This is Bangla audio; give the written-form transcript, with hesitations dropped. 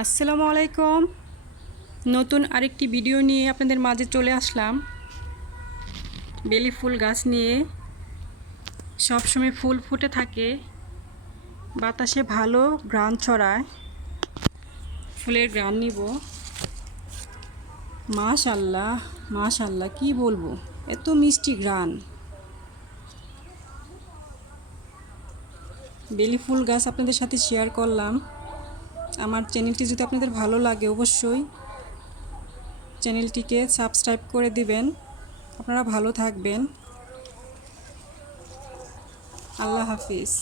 আসসালামু আলাইকুম। নতুন আরেকটি ভিডিও নিয়ে আপনাদের মাঝে চলে আসলাম। বেলি ফুল গাছ নিয়ে সবসময় ফুল ফুটে থাকে, বাতাসে ভালো ঘ্রাণ ছড়ায়। ফুলের ঘ্রাণ নিব। মাশাআল্লাহ মাশাআল্লাহ, কি বলবো, এত মিষ্টি ঘ্রাণ। বেলি ফুল গাছ আপনাদের সাথে শেয়ার করলাম। আমার চ্যানেলটি যদি আপনাদের ভালো লাগে অবশ্যই চ্যানেলটিকে সাবস্ক্রাইব করে দিবেন। আপনারা ভালো থাকবেন। আল্লাহ হাফিজ।